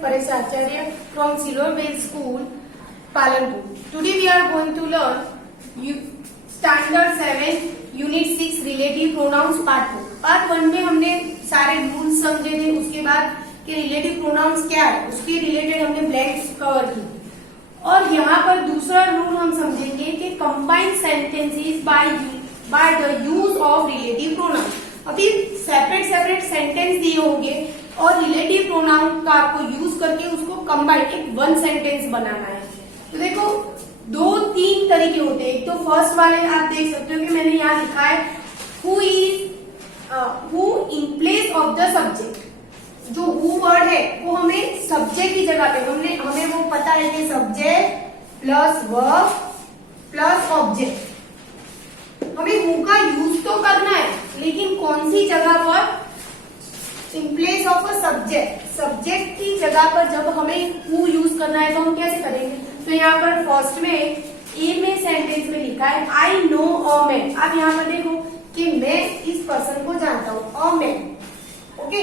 Paresh Acharya from Silver Bell School, Palanpur. Today we are going to learn Standard 7 Unit 6 Relative Pronouns Part 2. Part 1 में हमने सारे rules समझे थे, उसके बाद कि रिलेटिव प्रोनाउंस क्या है उसके रिलेटेड हमने ब्लैंक्स कवर की, और यहाँ पर दूसरा रूल हम समझेंगे कि combined sentences by the use of relative pronoun. अभी सेपरेट सेंटेंस दिए होंगे और रिलेटिव प्रोनाउन का आपको यूज करके उसको कंबाइन एक वन सेंटेंस बनाना है। तो देखो 2-3 तरीके होते हैं। एक तो फर्स्ट वाले आप देख सकते हो कि मैंने यहाँ लिखा है who in place of the subject. जो हु वर्ड है वो हमें सब्जेक्ट की जगह पे हमें वो पता है कि subject plus verb plus object. हमें हु का यूज तो करना है, लेकिन कौन सी जगह पर? In place of a subject की जगह पर जब हमें हु यूज करना है तो हम कैसे करेंगे? तो यहाँ पर फर्स्ट में ए में सेंटेंस में लिखा है आई नो अ मैन। अब यहाँ पर देखो कि मैं इस पर्सन को जानता हूँ, a man. Okay,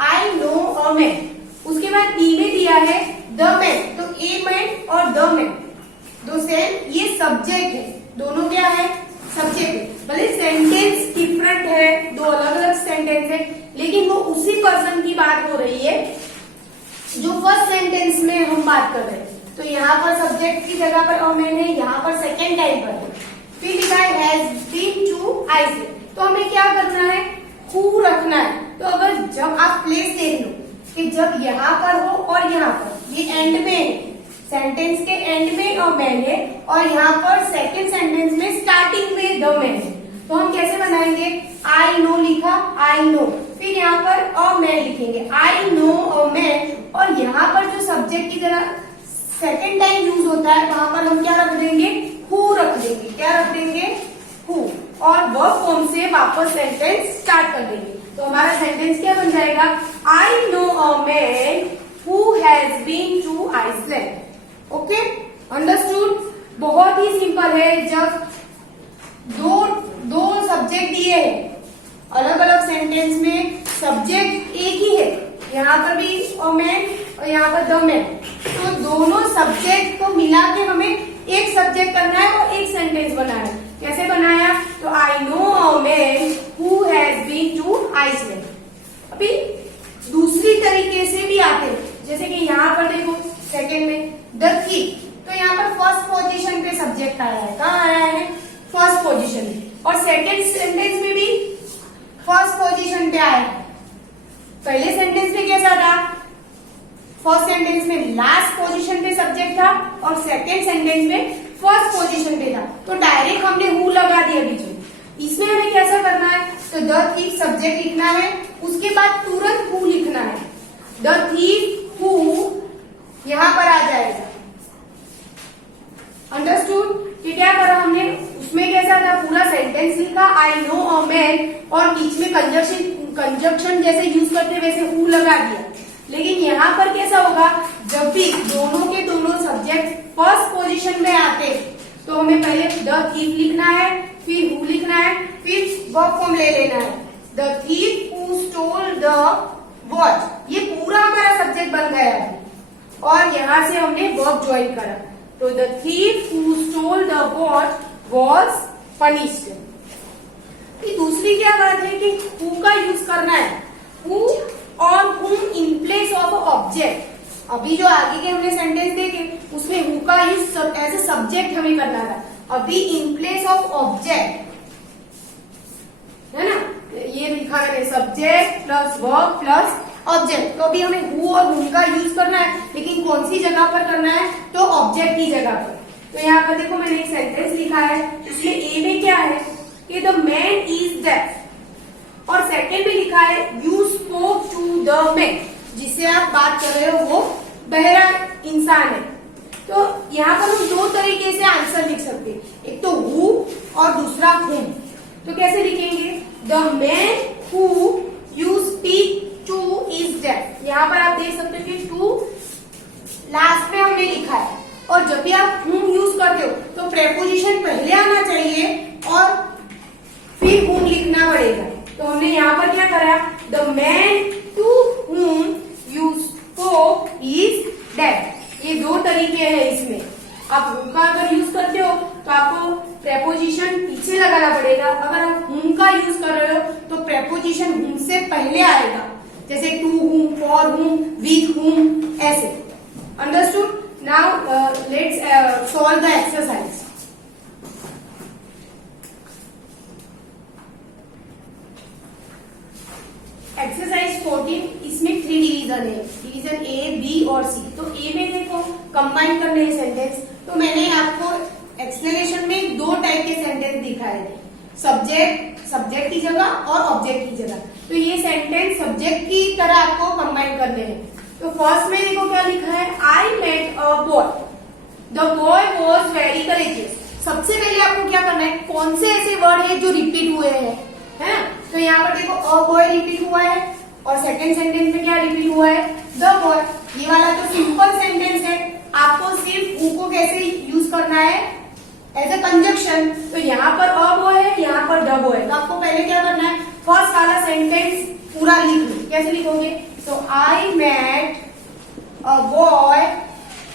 I know a man. उसके बाद बी में दिया है द मैन, तो ए मैन और द मैन दो सेम, ये सब्जेक्ट है, दोनों क्या है? सब्जेक्ट है। भले सेंटेंस डिफरेंट है, दो अलग अलग सेंटेंस है, लेकिन वो उसी पर्सन की बात हो रही है जो फर्स्ट सेंटेंस में हम बात कर रहे हैं। तो यहाँ पर सब्जेक्ट की जगह पर अ मैन है, यहाँ पर सेकेंड टाइम पर है। फिर लिखा है हैज बीन टू आइसलैंड। तो हमें क्या करना है? हु रखना है। तो अगर जब आप प्लेस देख लो कि जब यहाँ पर हो और यहाँ पर, ये एंड में है, सेंटेंस के एंड में अ मैन है और यहाँ पर सेकेंड सेंटेंस में स्टार्टिंग में द मैन है, तो हम कैसे बनाएंगे? आई नो लिखा, आई नो, फिर यहाँ पर अ मैन लिखेंगे, आई नो अ मैन, और यहाँ पर जो सब्जेक्ट की जगह सेकेंड टाइम यूज होता है वहां पर हम क्या रख देंगे? हु रख देंगे। क्या रख देंगे? हु, और वर्ब फॉर्म से वापस सेंटेंस स्टार्ट कर देंगे। तो हमारा सेंटेंस क्या बन जाएगा? I know a man who has been to Iceland. Okay, understood? बहुत ही सिंपल है। जब दो सब्जेक्ट दिए हैं, अलग अलग सेंटेंस में सब्जेक्ट एक ही है, यहाँ पर भी अ मैन और यहाँ पर द मैन, तो दोनों सब्जेक्ट को मिला के हमें एक सब्जेक्ट करना है और एक सेंटेंस बनाना है। कैसे बनाया? तो I know a man who has been to Iceland. अभी दूसरी तरीके से भी आते हैं, जैसे कि यहाँ पर देखो सेकेंड में द थिफ, तो यहाँ पर फर्स्ट पोजीशन पे सब्जेक्ट आया है। कहाँ आया है? फर्स्ट पोजीशन में। और सेकेंड सेंटेंस में भी फर्स्ट पोजीशन पे आया है। पहले सेंटेंस में कैसा था? फर्स्ट सेंटेंस में लास्ट पोजीशन पे सब्जेक्ट था और सेकेंड सेंटेंस में फर्स्ट पोजीशन पे था, तो डायरेक्ट हमने हु लगा दिया बीच में। इसमें हमें कैसा करना है? तो द थीफ सब्जेक्ट लिखना है, उसके बाद तुरंत हु लिखना है। द थीफ हु यहां पर आ जाएगा। अंडरस्टूड? कि क्या करा हमने? उसमें कैसा था? पूरा सेंटेंस लिखा आई नो अ मैन और बीच में कंजक्शन जैसे यूज करते वैसे हु लगा दिया। लेकिन यहाँ पर कैसा होगा? जब भी दोनों के दोनों सब्जेक्ट फर्स्ट पोजीशन में आते तो हमें पहले द थीफ लिखना है, फिर हु लिखना है, फिर वर्ब फॉर्म ले लेना है। The thief who stole the watch, ये पूरा हमारा सब्जेक्ट बन गया है और यहाँ से हमने वर्ब ज्वाइन करा। तो the thief who stole the watch was punished. दूसरी क्या बात है कि हु का यूज करना है, हु और whom in place of object. अभी जो आगे के हमने सेंटेंस देखे उसमें हु का यूज एज ए सब्जेक्ट हमें करना था, अभी इन प्लेस ऑफ ऑब्जेक्ट है ना, ये लिखा है subject plus verb plus object. तो अभी हमें हु और whom का यूज करना है, लेकिन कौन सी जगह पर करना है? तो ऑब्जेक्ट की जगह पर। तो यहाँ पर देखो मैंने एक सेंटेंस लिखा है, इसलिए ए में क्या है कि द मैन इज डेफ, और सेकेंड में लिखा है you spoke to the man, जिससे आप बात कर रहे हो वो बहरा इंसान है। तो यहाँ पर हम दो तरीके से आंसर लिख सकते हैं, एक तो हु और दूसरा whom। तो कैसे लिखेंगे? The man who you speak to is deaf. यहाँ पर आप देख सकते हो कि टू लास्ट में हमने लिखा है, और जब भी आप whom यूज करते हो तो प्रेपोजिशन पहले आना चाहिए और फिर whom लिखना पड़ेगा। तो हमने यहाँ पर क्या करा? The man to whom you spoke so is dead. ये दो तरीके हैं इसमें। आप हूं का अगर यूज करते हो तो आपको प्रेपोजिशन पीछे लगाना पड़ेगा। अगर आप हूं का यूज कर रहे हो तो प्रेपोजिशन हूं से पहले आएगा, जैसे टू हूं, फॉर हूं, विथ हूं, ऐसे। Understood? Now let's solve the exercise. Exercise 14, इसमें 3 डिवीजन है, डिवीजन ए, बी और सी। तो ए में देखो कंबाइन करने हैं सेंटेंस। तो मैंने आपको एक्सप्लेनेशन में 2 टाइप के सेंटेंस दिखाए थे, सब्जेक्ट की जगह और ऑब्जेक्ट की जगह। तो ये सेंटेंस सब्जेक्ट की तरह आपको कंबाइन करने हैं। तो फर्स्ट में देखो क्या लिखा है, I met a boy, the boy was very courageous. सबसे पहले आपको क्या करना है, कौन से ऐसे वर्ड है जो रिपीट हुए हैं, है ना? तो यहाँ पर देखो अ बॉय रिपीट हुआ है और सेकंड सेंटेंस में क्या रिपीट हुआ है, द बॉय। ये वाला तो सिंपल सेंटेंस है, आपको सिर्फ हु को कैसे यूज करना है, एज ए कंजक्शन। तो यहाँ पर अ बॉय है, यहाँ पर द बॉय। तो आपको पहले क्या करना है, फर्स्ट वाला सेंटेंस पूरा लिख लो। कैसे लिखोगे, तो आई मेट अ बॉय,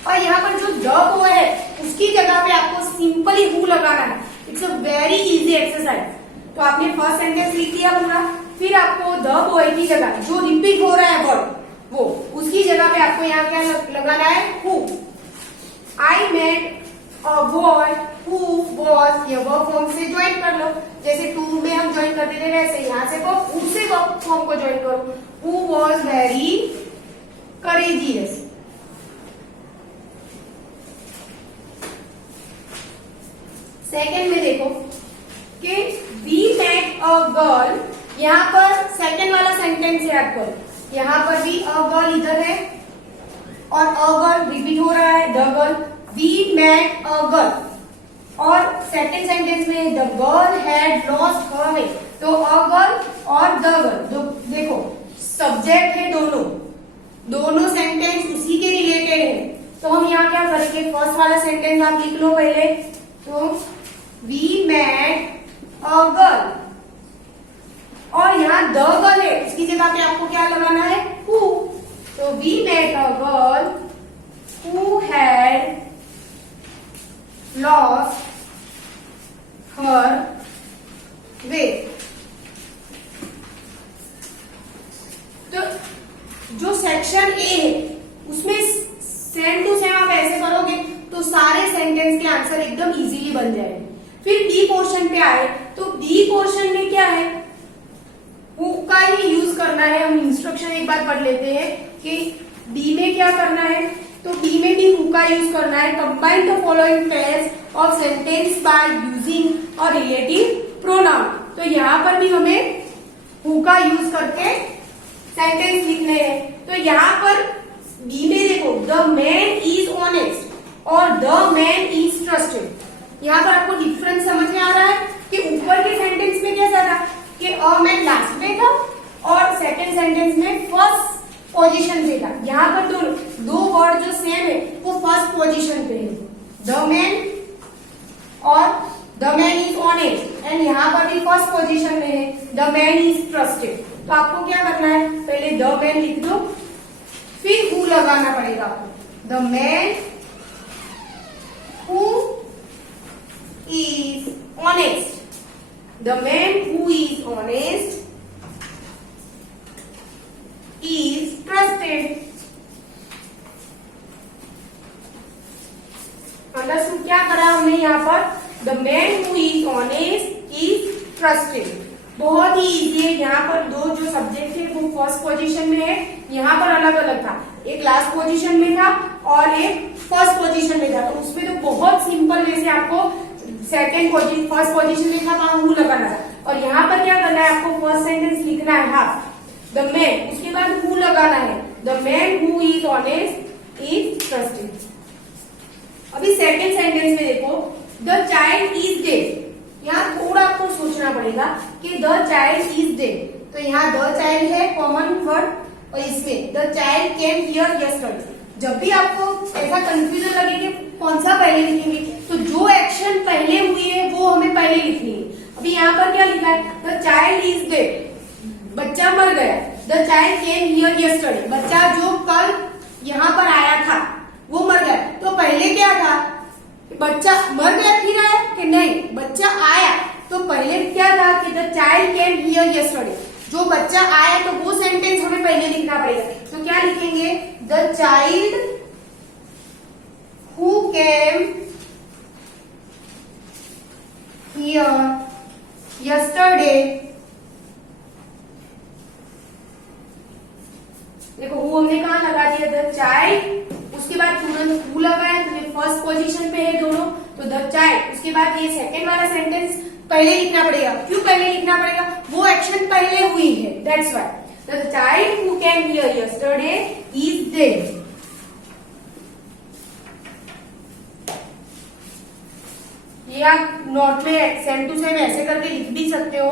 और यहाँ पर जो द बॉय है उसकी जगह पे आपको सिंपली हु लगाना है। It's a very easy exercise. तो आपने फर्स्ट सेंटेंस लिख दिया पूरा, फिर आपको द बॉय की जगह जो रिपीट हो रहा है वर्ड, वो उसकी जगह पे आपको यहाँ क्या लगाना है, who. I met a boy who was, ये वर्ब फॉर्म से ज्वाइन कर लो, जैसे टू में हम ज्वाइन करते थे वैसे यहाँ से हु से वर्ब फॉर्म को ज्वाइन करो। Who was very courageous. Second में देखो कि वी मेट अ गर्ल, यहाँ पर सेकेंड वाला सेंटेंस है आपको, यहाँ पर भी अ गर्ल इधर है और अ गर्ल रिपीट हो रहा है, the girl. We met a girl, और सेकेंड सेंटेंस में the girl had lost her way. तो अ गर्ल और द गर्ल देखो सब्जेक्ट है, दोनों सेंटेंस उसी के रिलेटेड है। तो हम यहाँ क्या करेंगे, फर्स्ट वाला सेंटेंस आप लिख लो पहले। तो वी मेट अ गर्ल, और यहाँ द गर्ल है, इसकी जगह पे आपको क्या लगाना है, हु। तो we met a girl who had lost her way. तो जो सेक्शन ए है उसमें सेम टू सेम आप ऐसे करोगे तो सारे सेंटेंस के आंसर एकदम इजीली बन जाएंगे। फिर बी पोर्शन पे आए तो बी पोर्शन में क्या है, हु का ही यूज करना है। हम इंस्ट्रक्शन एक बार पढ़ लेते हैं कि बी में क्या करना है। तो बी में भी हु का यूज करना है। Combine the following pairs of sentence by using a relative pronoun. तो यहाँ पर भी हमें हु का यूज करके सेंटेंस लिखने हैं। तो यहाँ पर बी में देखो द मैन इज ऑनेस्ट और द मैन इज ट्रस्टेड। यहाँ पर आपको डिफरेंस समझ में आ रहा है कि ऊपर के सेंटेंस में कैसा था कि अ मैन लास्ट में था और सेकंड सेंटेंस में फर्स्ट पोजीशन पे था। यहाँ पर दो वर्ड जो सेम है वो फर्स्ट पोजीशन पे है, द मैन और the man is honest, and यहाँ पर भी फर्स्ट पोजीशन में है, द मैन इज ट्रस्टेड। तो आपको क्या करना है, पहले द मैन लिख दो, फिर हु लगाना पड़ेगा आपको। The man who is honest, the man who is honest is trusted। Understood? क्या करा हमने यहाँ पर, the man who is honest is trusted। बहुत ही इजी है। यहाँ पर दो जो सब्जेक्ट है वो फर्स्ट पोजीशन में है, यहाँ पर अलग अलग था, एक लास्ट पोजीशन में था और एक फर्स्ट पोजीशन में था। तो उसमें तो बहुत सिंपल वे से आपको फर्स्ट पोजीशन में था वहां हु लगाना था, और यहाँ पर क्या करना है, आपको फर्स्ट सेंटेंस लिखना है हाफ द मैन, उसके बाद हु लगाना है, the man who is honest is trusted. अभी सेकंड सेंटेंस में देखो, द चाइल्ड इज डेड। यहाँ थोड़ा आपको सोचना पड़ेगा कि द चाइल्ड इज डेड। तो यहाँ द चाइल्ड है कॉमन वर्ड, और इसमें the child came here yesterday. जब भी आपको ऐसा कंफ्यूजन लगे कि कौन सा पहले लिखेंगे, तो जो एक्शन पहले हुई है वो हमें पहले लिखनी है। अभी यहाँ पर क्या लिखा है, द चाइल्ड इज डेड, बच्चा मर गया। The child came here yesterday, बच्चा जो कल यहाँ पर आया था, वो मर गया। तो पहले क्या था, बच्चा मर गया फिर आया कि नहीं, बच्चा आया। तो पहले क्या था कि the child came here yesterday, जो बच्चा आया तो वो सेंटेंस हमें पहले लिखना पड़ेगा। तो क्या लिखेंगे, the child who came here yesterday, देखो वो हमने कहा लगा दिया द चाइल्ड, उसके बाद तुरंत हु लगाया तो ये फर्स्ट पोजीशन पे है दोनों, तो द चाइल्ड। उसके बाद ये सेकंड वाला सेंटेंस पहले लिखना पड़ेगा। क्यों पहले लिखना पड़ेगा, वो एक्शन पहले हुई है, that's why. The child who came here yesterday is dead. ये आप नोट में सेम टू सेम ऐसे करके लिख भी सकते हो।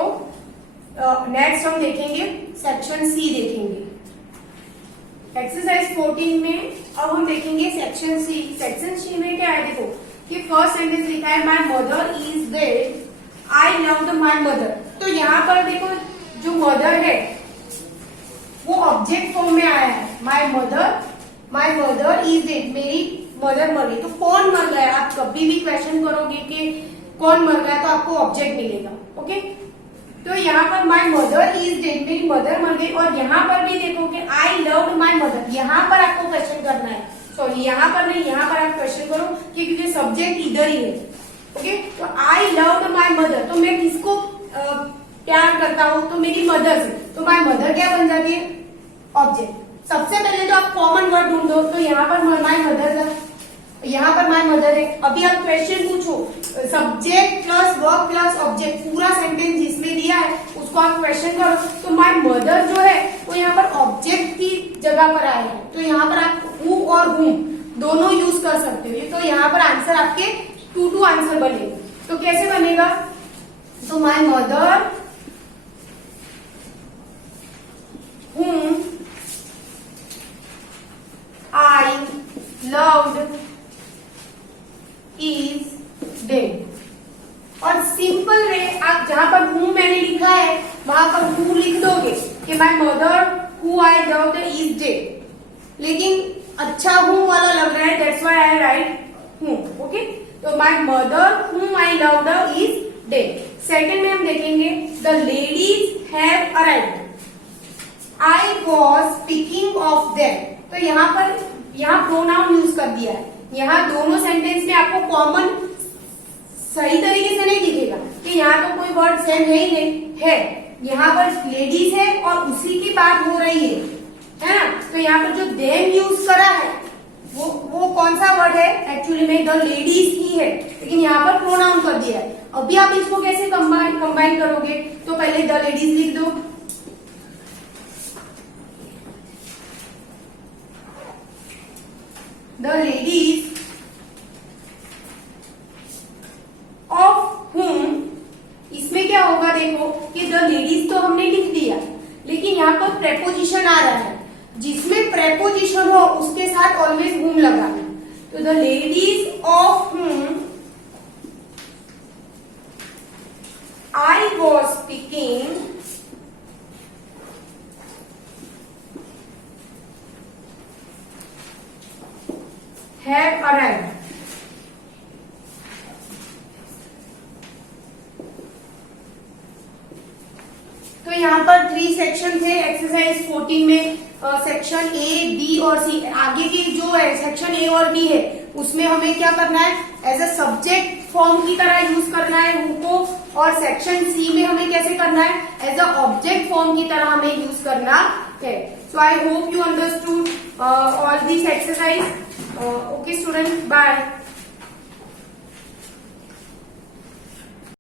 नेक्स्ट हम देखेंगे सेक्शन सी देखेंगे, एक्सरसाइज 14 में। अब हम देखेंगे सेक्शन सी। सेक्शन सी में क्या है, देखो कि फर्स्ट सेंटेंस लिखा है my mother is dead, I love the my mother. तो यहाँ पर देखो जो मदर है वो ऑब्जेक्ट फॉर्म में आया है, माय मदर इज डेड, मेरी मदर मर गई। तो कौन मर गया, आप कभी भी क्वेश्चन करोगे कि कौन मर गया तो आपको ऑब्जेक्ट मिलेगा, ओके। तो यहाँ पर माय मदर इज डेड, मेरी मदर मर गई। और यहाँ पर भी देखो कि आई लव्ड माय मदर, यहाँ पर आपको क्वेश्चन करना है, सॉरी यहाँ पर नहीं, यहाँ पर आप क्वेश्चन करो कि क्योंकि सब्जेक्ट इधर ही है, ओके। तो आई लव्ड माय मदर, तो मैं किसको प्यार करता हूँ, तो मेरी मदर से। तो माय मदर क्या बन जाती है, ऑब्जेक्ट। सबसे पहले तो आप कॉमन वर्ड ढूंढो, तो यहाँ पर माय मदर था, यहाँ पर माय मदर है। अभी आप क्वेश्चन पूछो subject plus verb plus object, पूरा सेंटेंस जिसमें दिया है उसको आप क्वेश्चन करो। तो माय मदर जो है वो यहाँ पर ऑब्जेक्ट की जगह पर आया है, तो यहाँ पर आप हु और हुम दोनों यूज कर सकते हो। तो यहाँ पर आंसर आपके 2 आंसर बनेगा। तो कैसे बनेगा, तो my mother whom I loved is dead। और सिंपल वे आप जहां पर whom मैंने लिखा है वहां पर who लिख दोगे कि my mother who I loved is dead। लेकिन अच्छा whom वाला लग रहा है, that's why I write whom, okay। तो my mother whom I loved is dead। Second में हम देखेंगे the ladies have arrived, I was speaking of them। तो यहाँ प्रोनाउन यूज कर दिया है। यहाँ दोनों सेंटेंस में आपको कॉमन सही तरीके से नहीं दिखेगा कि यहाँ तो कोई वर्ड सेम है ही नहीं है। यहाँ पर लेडीज है और उसी की बात हो रही है ना। तो यहाँ पर जो देम यूज करा है वो कौन सा वर्ड है, एक्चुअली में द लेडीज ही है, लेकिन यहाँ पर प्रोनाउन कर दिया है। अभी आप इसको कैसे कंबाइन करोगे, तो पहले द लेडीज लिख दो, the ladies of whom, इसमें क्या होगा देखो कि the ladies तो हमने लिख दिया, लेकिन यहाँ पर प्रेपोजिशन आ रहा है, जिसमें प्रेपोजिशन हो उसके साथ ऑलवेज whom लगाना। तो the ladies of whom I was speaking have arrived। तो यहाँ पर 3 सेक्शन थे एक्सरसाइज 14 में। सेक्शन ए, बी और सी, आगे की जो है सेक्शन ए और बी है उसमें हमें क्या करना है, एज अ सब्जेक्ट फॉर्म की तरह यूज करना है हु को। और सेक्शन सी में हमें कैसे करना है, एज अ ऑब्जेक्ट फॉर्म की तरह हमें यूज करना है। So I hope you understood all this exercise. Okay students, bye।